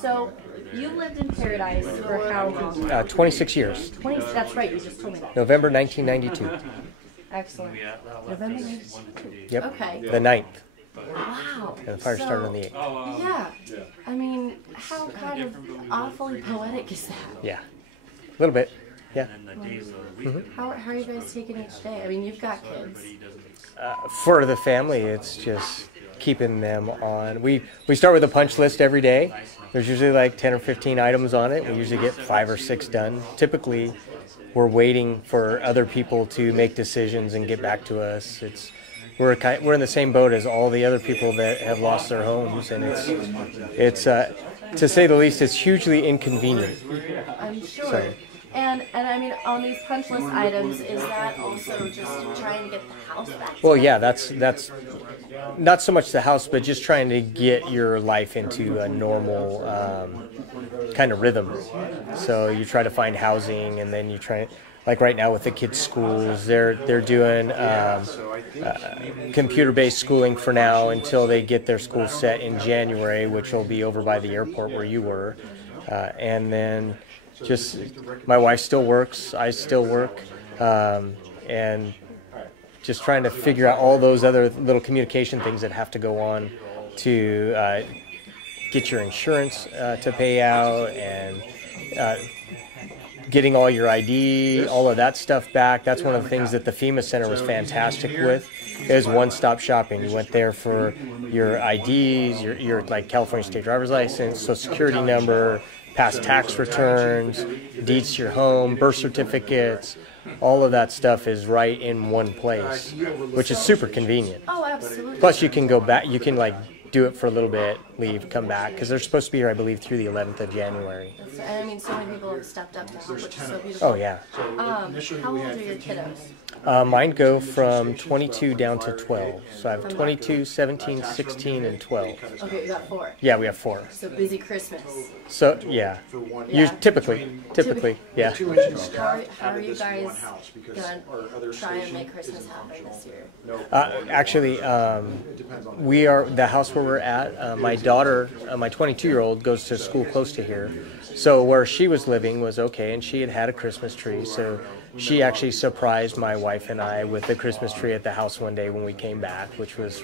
So you lived in Paradise for how long? 26 years. 20. That's right. You just told me that. November 1992. Excellent. November 1992. Yep. Okay. The 9th. Wow. And the fire started on the 8th. Yeah. I mean, how kind of awfully poetic is that? Yeah. A little bit. Yeah. How are you guys taking each day? I mean, you've got kids. For the family, it's just keeping them on. We start with a punch list every day. There's usually like 10 or 15 items on it. We usually get 5 or 6 done. Typically, we're waiting for other people to make decisions and get back to us. We're in the same boat as all the other people that have lost their homes, and it's to say the least, it's hugely inconvenient. I'm sure. So, and I mean, on these punch list items, is that also just trying to get the house back? well, yeah, that's not so much the house, but just trying to get your life into a normal kind of rhythm. So you try to find housing, and then you try, like right now with the kids' schools, they're doing computer-based schooling for now until they get their school set in January, which will be over by the airport where you were, and then just my wife still works, I still work, and just trying to figure out all those other little communication things that have to go on to get your insurance to pay out, and getting all your ID, all of that stuff back. That's one of the things that the FEMA Center was fantastic with, is one-stop shopping. You went there for your IDs, your like California State driver's license, Social Security number, past tax returns, deeds to your home, birth certificates. All of that stuff is right in one place, which is super convenient. Oh, absolutely. Plus, you can go back. You can like do it for a little bit, leave, come back, because they're supposed to be here, I believe, through the 11th of January. I mean, so many people have stepped up now, which is so beautiful. Oh yeah. How old are your kiddos? Mine go from 22 down to 12. So I have 22, 17, 16, and 12. Okay, you got 4. Yeah, we have 4. So busy Christmas. So yeah, typically, yeah. How are you guys gonna try and make Christmas happen this year? Actually, we are the house where we're at. My daughter, my 22-year-old, goes to school close to here. So where she was living was okay, and she had a Christmas tree. So she actually surprised my wife and I with the Christmas tree at the house one day when we came back, which was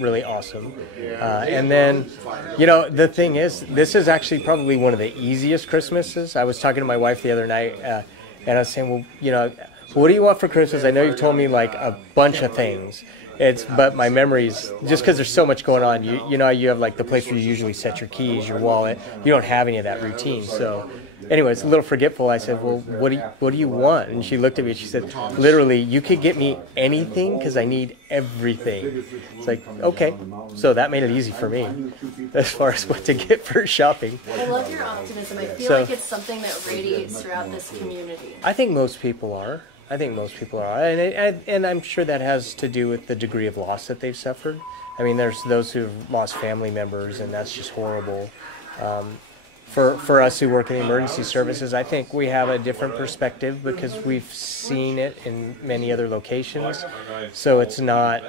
really awesome. And then, the thing is, this is actually probably one of the easiest Christmases. I was talking to my wife the other night, and I was saying, well, what do you want for Christmas? I know you've told me like a bunch of things. But my memories, just because there's so much going on, you know, you have like the place where you usually set your keys, your wallet. You don't have any of that routine. So, anyway, it's a little forgetful. I said, well, what do you want? And she looked at me and she said, literally, you could get me anything because I need everything. It's like, okay. So that made it easy for me as far as what to get for shopping. I love your optimism. I feel like it's something that radiates throughout this community. I think most people are. And I'm sure that has to do with the degree of loss that they've suffered. I mean, there's those who've lost family members, and that's just horrible. For us who work in emergency services, I think we have a different perspective because we've seen it in many other locations. So it's not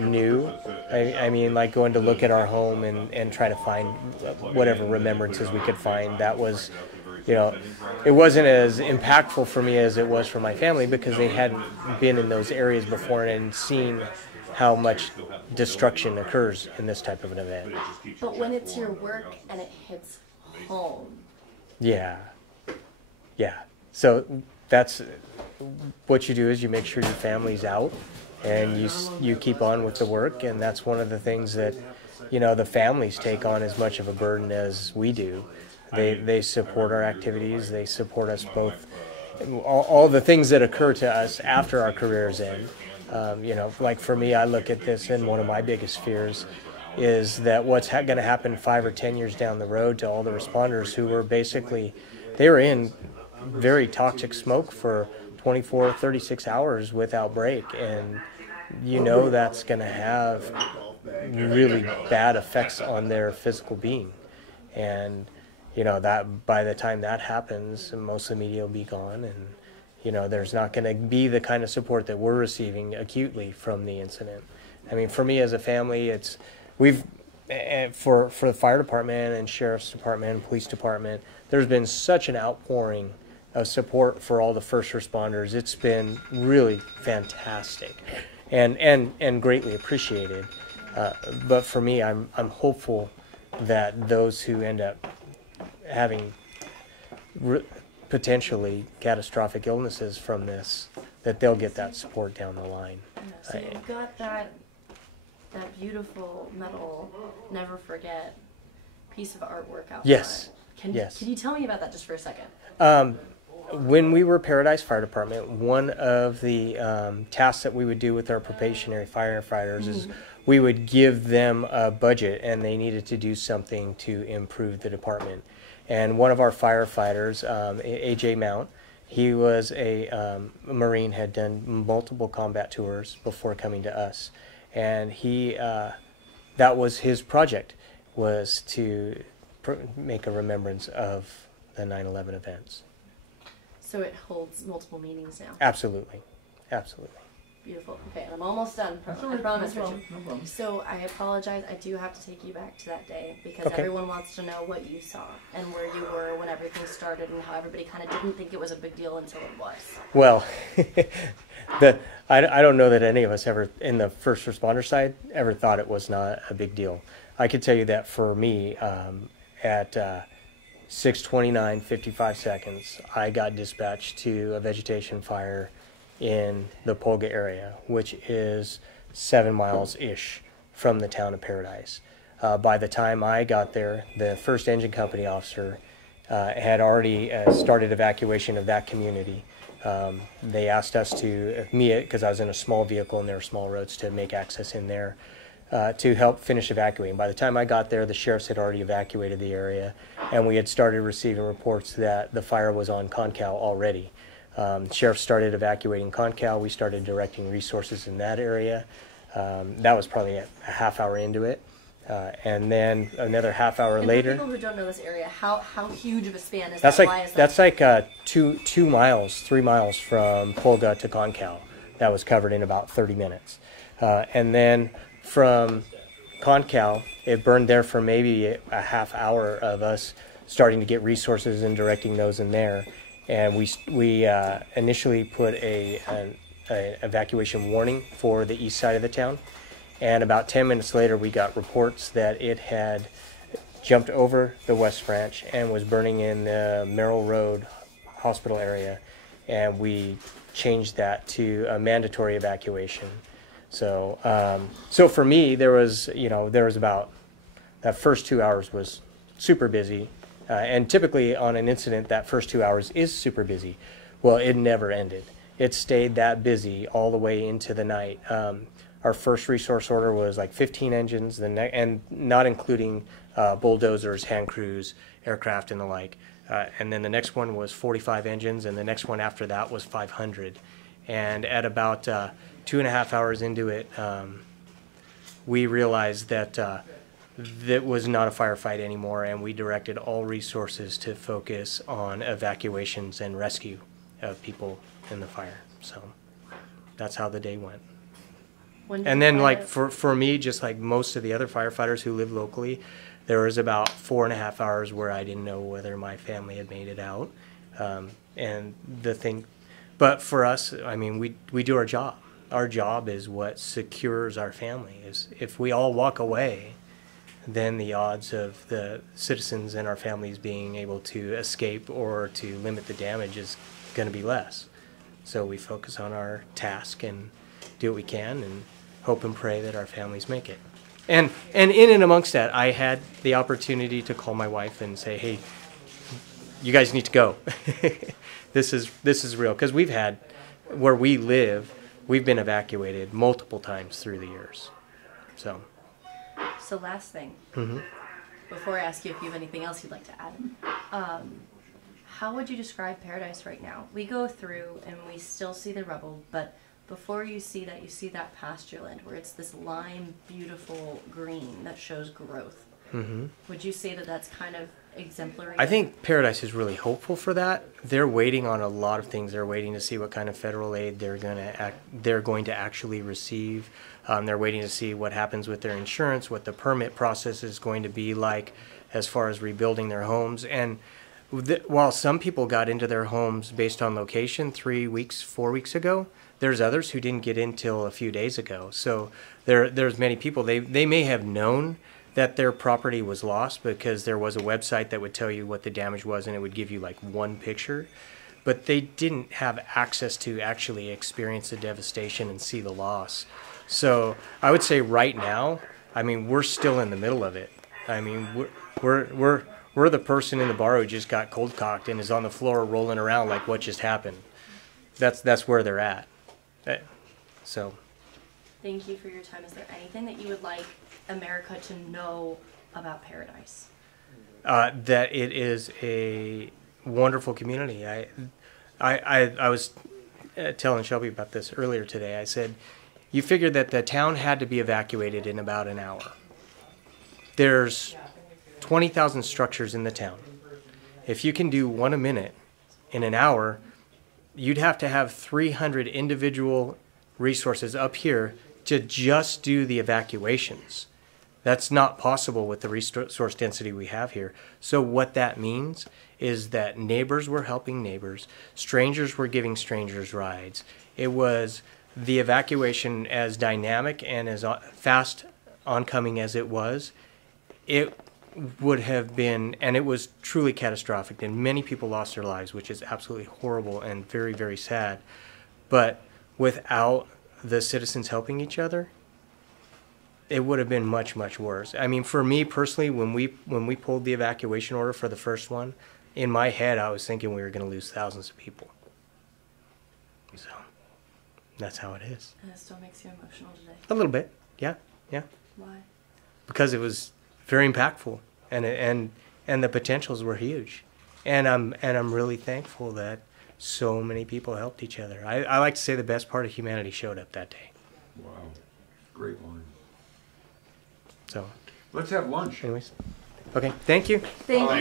new. I mean, like going to look at our home and try to find whatever remembrances we could find. That was, it wasn't as impactful for me as it was for my family because they hadn't been in those areas before and seen how much destruction occurs in this type of an event. But when it's your work and it hits home. Yeah. So that's what you do, is you make sure your family's out and you keep on with the work, and that's one of the things that the families take on as much of a burden as we do. They support our activities. They support us both, all the things that occur to us after our careers end. Like for me, I look at this, and one of my biggest fears is that what's going to happen 5 or 10 years down the road to all the responders who were they were in very toxic smoke for 24, 36 hours without break, and that's going to have really bad effects on their physical being. And that by the time that happens, most of the media will be gone, and there's not going to be the kind of support that we're receiving acutely from the incident. I mean, for me as a family, and for the fire department and sheriff's department and police department, there's been such an outpouring of support for all the first responders. It's been really fantastic, and greatly appreciated. But for me, I'm hopeful that those who end up having potentially catastrophic illnesses from this, that they'll get that support down the line. So you've got that beautiful metal never forget piece of artwork out Yes. front. Yes. Can you tell me about that just for a second? When we were Paradise Fire Department, one of the tasks that we would do with our probationary firefighters is we would give them a budget, and they needed to do something to improve the department. And one of our firefighters, AJ Mount, he was a Marine, had done multiple combat tours before coming to us. And that was his project, was to make a remembrance of the 9/11 events. So it holds multiple meanings now. Absolutely. Absolutely. Beautiful. Okay, and I'm almost done. I promise, Richard. No problem. So I apologize. I do have to take you back to that day because Okay. everyone wants to know what you saw and where you were when everything started and how everybody kind of didn't think it was a big deal until it was. Well, I don't know that any of us ever, in the first responder side, ever thought it was not a big deal. I could tell you that for me, at 6:29:55 seconds, I got dispatched to a vegetation fire in the Polga area, which is 7 miles-ish from the town of Paradise. By the time I got there, the first engine company officer had already started evacuation of that community. They asked us to, because I was in a small vehicle and there were small roads, to make access in there to help finish evacuating. By the time I got there, the sheriffs had already evacuated the area, and we had started receiving reports that the fire was on Concal already. Sheriff started evacuating Concal. We started directing resources in that area. That was probably a half hour into it. And then another half hour And later. for people who don't know this area, how huge of a span is That's that? like Why is that? that's like 2 miles, 3 miles from Polga to Concal. That was covered in about 30 minutes. And then from Concal, it burned there for maybe a half hour of us starting to get resources and directing those in there. And we initially put an evacuation warning for the east side of the town. And about 10 minutes later, we got reports that it had jumped over the West Branch and was burning in the Merrill Road hospital area. And we changed that to a mandatory evacuation. So, so for me, there was about, that first 2 hours was super busy. And typically on an incident, that first 2 hours is super busy. Well, it never ended. It stayed that busy all the way into the night. Our first resource order was like 15 engines, and not including bulldozers, hand crews, aircraft, and the like. And then the next one was 45 engines, and the next one after that was 500. And at about 2.5 hours into it, we realized that that was not a firefight anymore, and we directed all resources to focus on evacuations and rescue of people in the fire. So that's how the day went. And then, like, for me, just like most of the other firefighters who live locally, there was about 4.5 hours where I didn't know whether my family had made it out. But for us, I mean, we do our job. Our job is what secures our family. Is if we all walk away, then the odds of the citizens and our families being able to escape or to limit the damage is going to be less. So we focus on our task and do what we can and hope and pray that our families make it. And in and amongst that, I had the opportunity to call my wife and say, hey, you guys need to go. This is real. Because we've had, where we live, we've been evacuated multiple times through the years. So last thing, before I ask you if you have anything else you'd like to add, how would you describe Paradise right now? We go through and we still see the rubble, but before you see that pasture land where it's this lime, beautiful green that shows growth. Would you say that that's kind of exemplary? I think Paradise is really hopeful for that. They're waiting on a lot of things. They're waiting to see what kind of federal aid they're going to actually receive. They're waiting to see what happens with their insurance, what the permit process is going to be like as far as rebuilding their homes. And while some people got into their homes based on location 3 weeks, 4 weeks ago, there's others who didn't get in till a few days ago. So there's many people, they may have known that their property was lost because there was a website that would tell you what the damage was and it would give you like one picture, but they didn't have access to actually experience the devastation and see the loss. So I would say right now, I mean, we're still in the middle of it. I mean, we're the person in the bar who just got cold cocked and is on the floor rolling around like what just happened. That's where they're at. So. Thank you for your time. Is there anything that you would like America to know about Paradise? That it is a wonderful community. I was telling Shelby about this earlier today. I said, you figured that the town had to be evacuated in about an hour. There's 20,000 structures in the town. If you can do one a minute in an hour, you'd have to have 300 individual resources up here to just do the evacuations. That's not possible with the resource density we have here. So what that means is that neighbors were helping neighbors, strangers were giving strangers rides. It was the evacuation, as dynamic and as fast oncoming as it was, it would have been, and it was truly catastrophic, and many people lost their lives, which is absolutely horrible and very, very sad. But without the citizens helping each other, it would have been much, much worse. I mean, for me personally, when we pulled the evacuation order for the first one, in my head I was thinking we were going to lose thousands of people. So that's how it is. And it still makes you emotional today. A little bit, yeah. Why? Because it was very impactful, and the potentials were huge, and I'm really thankful that so many people helped each other. I like to say the best part of humanity showed up that day. Wow, great line. So, Let's have lunch. anyways, okay, thank you. Thank you.